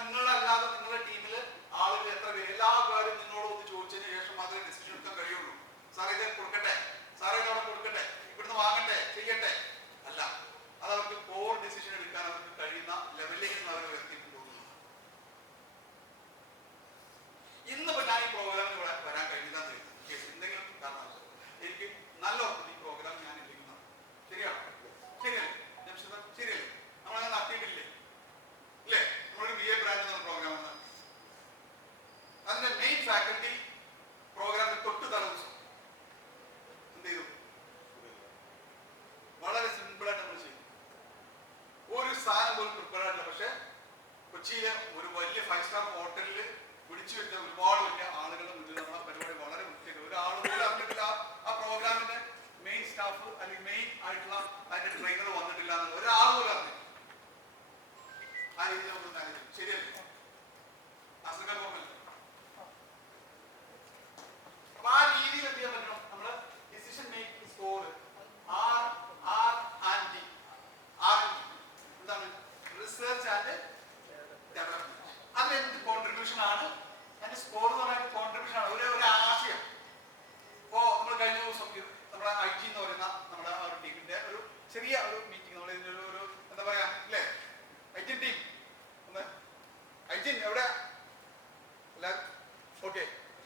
നിങ്ങളല്ലാതെ നിങ്ങളുടെ ടീമിൽ ആളുകൾ എത്ര പേര്, എല്ലാ കാര്യവും നിങ്ങളോട് ഒന്ന് ചോദിച്ചതിന് ശേഷം മാത്രമേ ഡിസിഷൻ എടുക്കാൻ കഴിയുള്ളൂ. സാർ ഇത് കൊടുക്കട്ടെ, സാർ ഇത് അവിടെ കൊടുക്കട്ടെ, ഇവിടുന്ന് വാങ്ങട്ടെ, ചെയ്യട്ടെ അല്ല. അതവർക്ക് കോർ ഡിസിഷൻ എടുക്കാൻ അവർക്ക് കഴിയുന്ന ലെവലിലേക്ക് അവർ എത്തിയിട്ട് പോകുന്നു. ഇന്നിപ്പോ ഞാൻ ഈ പ്രോഗ്രാമിന് ഇവിടെ വരാൻ കഴിഞ്ഞില്ലാന്ന് എന്തെങ്കിലും കാരണം എനിക്ക് നല്ല ഉറപ്പില്ല ഈ പ്രോഗ്രാം ഞാൻ ഇരിക്കുന്നതാണ്. ശരിയാണോ? ശരിയല്ലേ? ശരിയല്ലേ? നമ്മളങ്ങനെ നടത്തിയിട്ടില്ലേ? ഇല്ലേ? നമ്മളൊരു BA ബ്രാഞ്ച് എന്ന പ്രോഗ്രാം നടത്തി. അതിന്റെ മെയിൻ ഫാക്കൽറ്റി പ്രോഗ്രാമിന്റെ തൊട്ട് തലേ ദിവസം എന്ത് ചെയ്തു? വളരെ സിമ്പിളായിട്ട് നമ്മൾ ചെയ്തു. ഒരു സാധനം പോലും പ്രിപ്പയർ ആയിട്ടില്ല. പക്ഷെ കൊച്ചിയിലെ ഒരു വലിയ 5 സ്റ്റാർ ഹോട്ടലിൽ പിടിച്ചു വെച്ച ഒരുപാട് വലിയ ആളുകളുടെ മുന്നിൽ നമ്മളെ പരിപാടി വളരെ വൃത്തിയായിട്ട് ഒരാൾ പോലും അറിഞ്ഞിട്ടില്ല. ആ പ്രോഗ്രാമിന്റെ മെയിൻ സ്റ്റാഫ് അല്ലെങ്കിൽ മെയിൻ ആയിട്ടുള്ള അതിന്റെ ട്രെയിനർ വന്നിട്ടില്ല എന്നുള്ള ഒരാൾ പോലും അറിഞ്ഞില്ല. ആ രീതി നമുക്ക് മാനേജ് ചെയ്യും. ശരിയല്ലേ? അസുഖം പോകല്ലേ? അപ്പൊ ആ രീതിയിൽ എന്ത് ചെയ്യാൻ പറ്റണം? നമ്മള് ഡിസിഷൻ മേക്കിംഗ് സ്കോർ R&D എന്താണ്? Research and development. അതിലെന്ത് കോൺട്രിബ്യൂഷൻ ആണ്? അതിന്റെ സ്കോർ എന്ന് പറയുന്നത് കോൺട്രിബ്യൂഷൻ ആണ്. ഒരു ആശയം. ഇപ്പോ നമ്മൾ കഴിഞ്ഞ ദിവസം നമ്മുടെ IT എന്ന് പറയുന്ന നമ്മുടെ ആ ഒരു ടീമിന്റെ ഒരു ചെറിയ ഒരു മീറ്റിംഗ്, നമ്മൾ ഇതിന്റെ ഒരു എന്താ പറയാ അല്ലേ, IT ടീം ഒന്ന് IT എവിടെ എല്ലാവരും ഓക്കെ,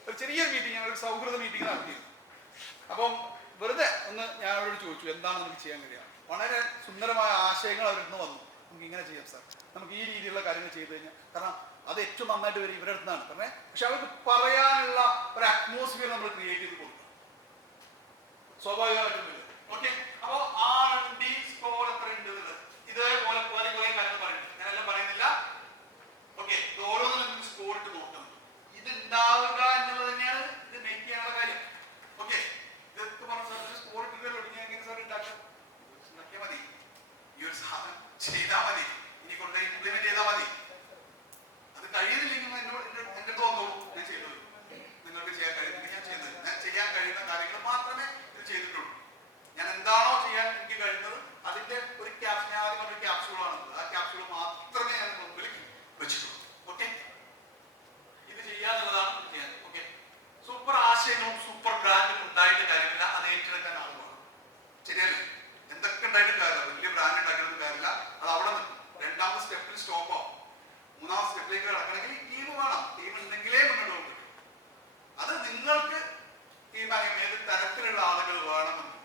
ഒരു ചെറിയൊരു മീറ്റിംഗ്, ഞങ്ങൾ ഒരു സൗഹൃദ മീറ്റിംഗ് നടത്തിയിരുന്നു. അപ്പം വെറുതെ ഒന്ന് ഞാൻ അവരോട് ചോദിച്ചു എന്താണ് നമുക്ക് ചെയ്യാൻ കഴിയുക. വളരെ സുന്ദരമായ ആശയങ്ങൾ അവരിന്ന് വന്നു. നമുക്ക് ഇങ്ങനെ ചെയ്യാം സാർ, നമുക്ക് ഈ രീതിയിലുള്ള കാര്യങ്ങൾ ചെയ്തു കഴിഞ്ഞാൽ, കാരണം അത് ഏറ്റവും നന്നായിട്ട് വരും ഇവരുടെ അടുത്താണ് പറഞ്ഞത്. പക്ഷെ അവർക്ക് പറയാനുള്ള ഒരു അറ്റ്മോസ്ഫിയർ നമ്മൾ ക്രിയേറ്റ് ചെയ്ത് കൊടുക്കണം സ്വാഭാവികമായിട്ടും. ഓക്കെ, അപ്പോ R&D സ്കോർ എത്ര ഉണ്ട് ഇതേപോലെ കുറെ കാര്യങ്ങൾ പറയുന്നുണ്ട്. ഞാനെല്ലാം പറയുന്നില്ല. ഓക്കെ, ഓരോന്നും നമുക്ക് സ്കോർ ഇട്ട് നോക്കാം. ഇത് ഉണ്ടാവുക എന്നുള്ളത് തന്നെയാണ് ഇത് മേക്ക് ചെയ്യാനുള്ള കാര്യം. ഓക്കെ, ഇതൊക്കെ പറഞ്ഞ സ്കോർ ഇട്ടില്ലല്ലോ, ഞാൻ എങ്ങനെ സാർ ഉണ്ടാക്കിയാൽ മതി, ഈ ഒരു സാധനം ചെയ്താൽ മതി, ഇനി കൊണ്ട് ഇംപ്ലിമെന്റ് ചെയ്താൽ മതി. അത് കഴിയുന്നില്ലെങ്കിൽ എന്നോട് എന്റെ തോന്നുള്ളൂ, ഞാൻ ചെയ്തോളൂ. നിങ്ങൾക്ക് ചെയ്യാൻ കഴിയുന്നില്ല, ഞാൻ ചെയ്യുന്നത്. ഞാൻ ചെയ്യാൻ കഴിയുന്ന കാര്യങ്ങൾ മാത്രമേ ഇത് ചെയ്തിട്ടുള്ളൂ. ഞാൻ എന്താണോ ചെയ്യാൻ എനിക്ക് കഴിയുന്നത് അതിന്റെ ഒരു ആദ്യം ഒരു ക്യാപ്സ്യൂളാണ്. ആ ക്യാപ്സ്യൂൾ മാത്രമേ ഞാൻ മുമ്പിൽ വെച്ചിട്ടുള്ളൂ. ഓക്കെ, ഇത് ചെയ്യാന്നുള്ളതാണ് ചെയ്യാൻ. ഓക്കെ, സൂപ്പർ ആശയങ്ങളും സൂപ്പർ ബ്രാൻഡും ഉണ്ടായിട്ട് കാര്യമില്ല, അത് ഏറ്റെടുക്കാൻ ആളുകളാണ്. ശരിയല്ലേ? എന്തൊക്കെ ഉണ്ടായിട്ട് കാര്യമില്ല, വലിയ ബ്രാൻഡ് ഉണ്ടാക്കിയിട്ട് കാര്യമില്ല, അത് അവിടെ നിൽക്കും. രണ്ടാമത്തെ സ്റ്റെപ്പിൽ സ്റ്റോപ്പ് ആവും. മൂന്നാമത്തെ സ്റ്റെപ്പിലേക്ക് കിടക്കണമെങ്കിൽ ടീം വേണം. ടീം ഉണ്ടെങ്കിലേ മുന്നോട്ട് പോകും. അത് നിങ്ങൾക്ക് തീരുമാനിക്കാം ഏത് തരത്തിലുള്ള ആളുകൾ വേണമെന്ന്.